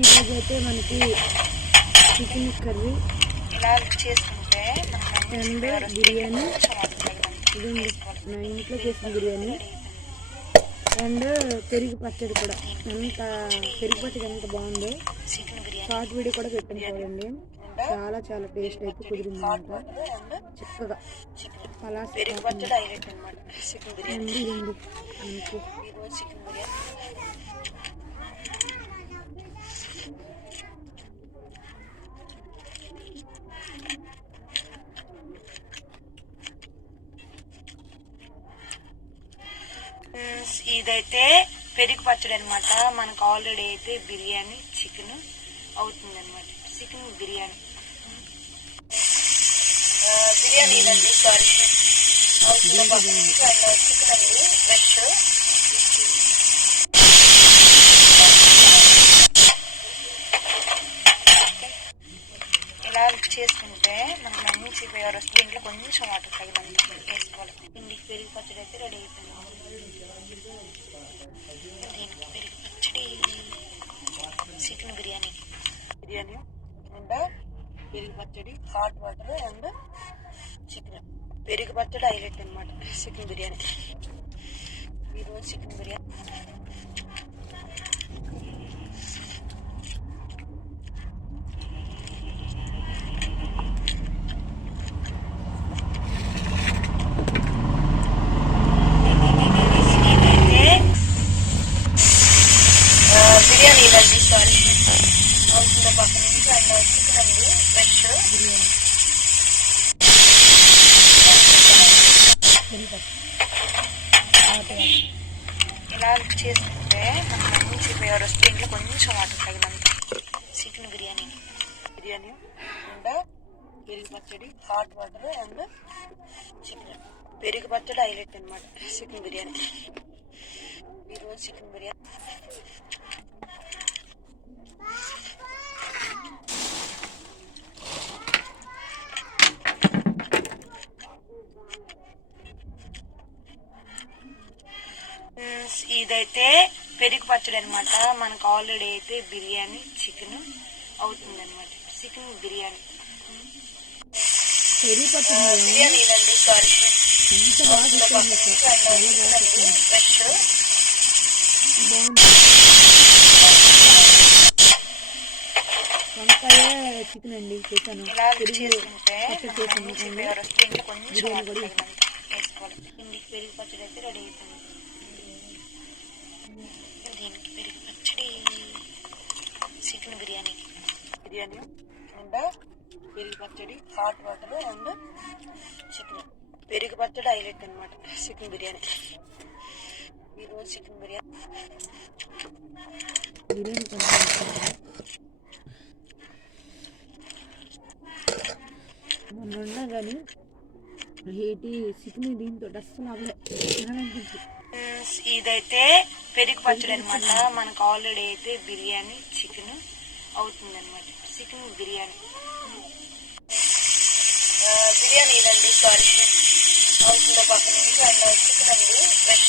ఈరోజు అయితే మనకి చికెన్ కర్రీ. చేసుకుంటే బిర్యానీ. ఇది నా ఇంట్లో చేసిన బిర్యానీ. అండ్ పెరుగు పచ్చడి కూడా. ఎంత పెరుగు పచ్చడి ఎంత బాగుందో. షార్ట్ వీడియో కూడా పెట్టాను చూడండి చాలా చాలా టేస్ట్ అయితే కుదిరింది అనమాట. చక్కగా అలా అండి మనకి ఈరోజు చికెన్ బిర్యానీ ఫ్రెండ్స్, ఇదైతే పెరుగు పచ్చడి అనమాట మనకు ఆల్రెడీ అయితే బిర్యానీ చికెన్ అవుతుంది అనమాట చికెన్ బిర్యానీ. బిర్యానీ ఇదండి సారీ. చికెన్ అండి ఫ్రెష్ ఇలా చేసుకుంటే మనకు మంచి ఫ్లేవర్ వస్తుంది దీంట్లో కొంచెం వాటర్ తగినంత వేసుకోవాలి ఇంటికి పెరుగు పచ్చడి అయితే రెడీ అయిపోయింది దీనికి పెరుగు పచ్చడి చికెన్ బిర్యానీ బిర్యానీ అండ్ పెరుగు పచ్చడి హాట్ వాటర్ అండ్ చికెన్ పెరుగు పచ్చడి హైలైట్ అనమాట చికెన్ బిర్యానీ ఈరోజు చికెన్ బిర్యానీ ఇదైతే ఆ, బిర్యానీ ఇదండి సారీ అవుతుంది పక్క నుంచి అండ్ చికెన్ అండి ఫ్రెష్ బిర్యానీ ఇలా చేసుకుంటే మనకు మంచి ఫ్లేవర్ వస్తే ఇంట్లో కొంచెం వాటర్ తగినంత చికెన్ బిర్యానీ బిర్యానీ అండ్ పెరుగు పచ్చడి హాట్ వాటర్ అండ్ చికెన్ పెరుగు పచ్చడి హైలైట్ అనమాట చికెన్ బిర్యానీ ఈరోజు చికెన్ బిర్యానీ ఫ్రెండ్స్, ఇదైతే పెరుగు పచ్చడి అనమాట మనకు ఆల్రెడీ అయితే బిర్యానీ చికెన్ అవుతుంది అనమాట చికెన్ బిర్యానీ. పెరుగు పచ్చడి. బిర్యానీ? ఇదండి సారీ ఫ్రెష్ వంకాయ చికెన్ అండి చేశాను. పెరుగు పచ్చడి చేశాను. మంచి అండ్ ఫ్లేవర్ వస్తుంది ఇంట్లో కొంచెం బిర్యానీ వాటర్ కూడా తగినంత వేసుకోవాలి ఇంటికి పెరుగు పచ్చడి అయితే రెడీ అవుతుంది దీనికి పెరుగు పచ్చడి చికెన్ బిర్యానీ బిర్యానీ అండ్ పెరుగు పచ్చడి హాట్ వాటర్ అండ్ చికెన్. పెరుగు పచ్చడి హైలైట్ అనమాట చికెన్ బిర్యానీ. ఈరోజు చికెన్ బిర్యానీ మొన్న ఉన్నా కానీ హీటి చికెన్ దీంతో అస్సలు అవ్వలే ఇదైతే పెరుగు పచ్చడి అనమాట మనకు ఆల్రెడీ అయితే బిర్యానీ చికెన్ అవుతుంది అనమాట బిర్యానీ బిర్యానీ ఇదండి సారీ అవుతుందో పక్క నుంచి అండ్ చికెన్ అండి ఫ్రెష్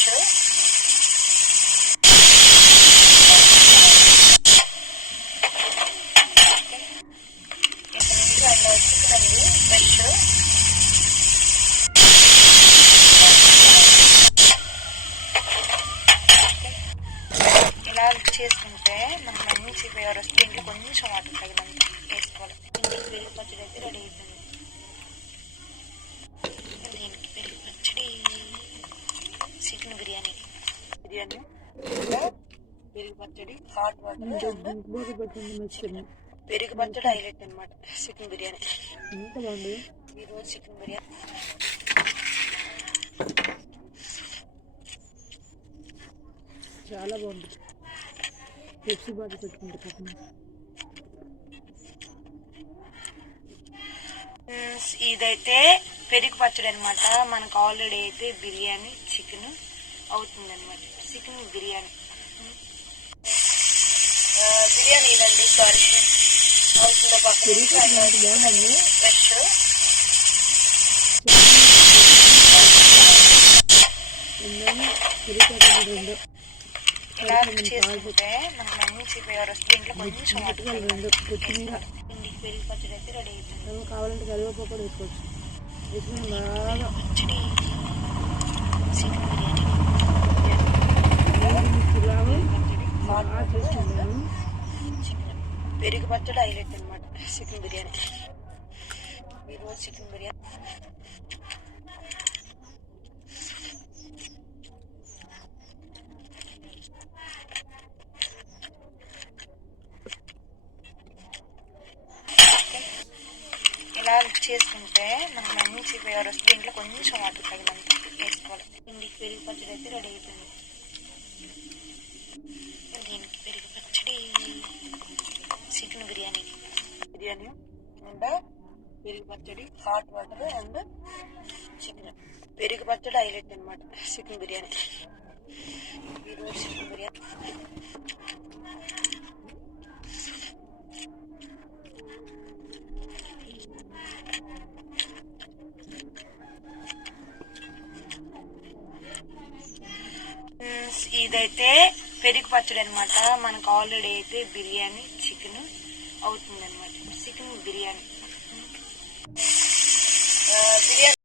చేసుకుంటే మనకు మంచి ఫ్లేవర్ వస్తుంది ఇంట్లో కొంచెం వాటర్ తగినంత వేసుకోవాలి ఇంటికి పెరుగు పచ్చడి అయితే రెడీ అయిపోయింది దీనికి పెరుగు పచ్చడి చికెన్ బిర్యానీ. బిర్యానీ పెరుగు పచ్చడి హాట్ వాటర్ పెరుగు పచ్చడి హైలైట్ అనమాట చికెన్ బిర్యానీ. ఈరోజు చికెన్ బిర్యానీ. చాలా బాగుంది. పెప్సీ బాటిల్ పెట్టుకుంటే పక్కన. ఇదైతే పెరుగు పచ్చడి అనమాట మనకు ఆల్రెడీ అయితే బిర్యానీ చికెన్ అవుతుంది అనమాట చికెన్ బిర్యానీ. బిర్యానీ ఇదండి సారీ. అవుతుంది పక్క పెరుగు పచ్చడి ఎంత బాగుందండి ఫ్రెష్. రెండోని పెరుగు పచ్చడి రెండు. ఇలా చేసుకుంటే మనకు మంచి ఫ్లేవర్ వస్తుంది ఇంట్లో కొంచెం రెండు. కొత్తిమీర పచ్చడి అయితే రెడీ కావాలంటే కరివేపాకు కూడా వేసుకోవచ్చు. వేసుకుని బాగా. పచ్చడి. చికెన్ ఇలాగా బిర్యానీ బాగా చేసుకుంటాను చికెన్ పెరుగు పచ్చడి హైలైట్ అనమాట చికెన్ బిర్యానీ. ఈరోజు చికెన్ బిర్యానీ. ఇలా చేసుకుంటే మనకు మంచి ఫ్లేవర్ వస్తుంది దీంట్లో కొంచెం వాటర్ తగినంత వేసుకోవాలి. దీనికి పెరుగు పచ్చడి అయితే రెడీ అవుతుంది దీనికి పెరుగు పచ్చడి. చికెన్ బిర్యానీ. బిర్యానీ అండ్ పెరుగు పచ్చడి హాట్ వాటర్ అండ్ చికెన్. పెరుగు పచ్చడి హైలైట్ అనమాట చికెన్ బిర్యానీ. ఈరోజు చికెన్ బిర్యానీ. ఇదైతే పెరుగు పచ్చడి అనమాట మనకు ఆల్రెడీ అయితే బిర్యానీ అవుతుందన్నమాట. అవుతుంది చికెన్ బిర్యానీ బిర్యానీ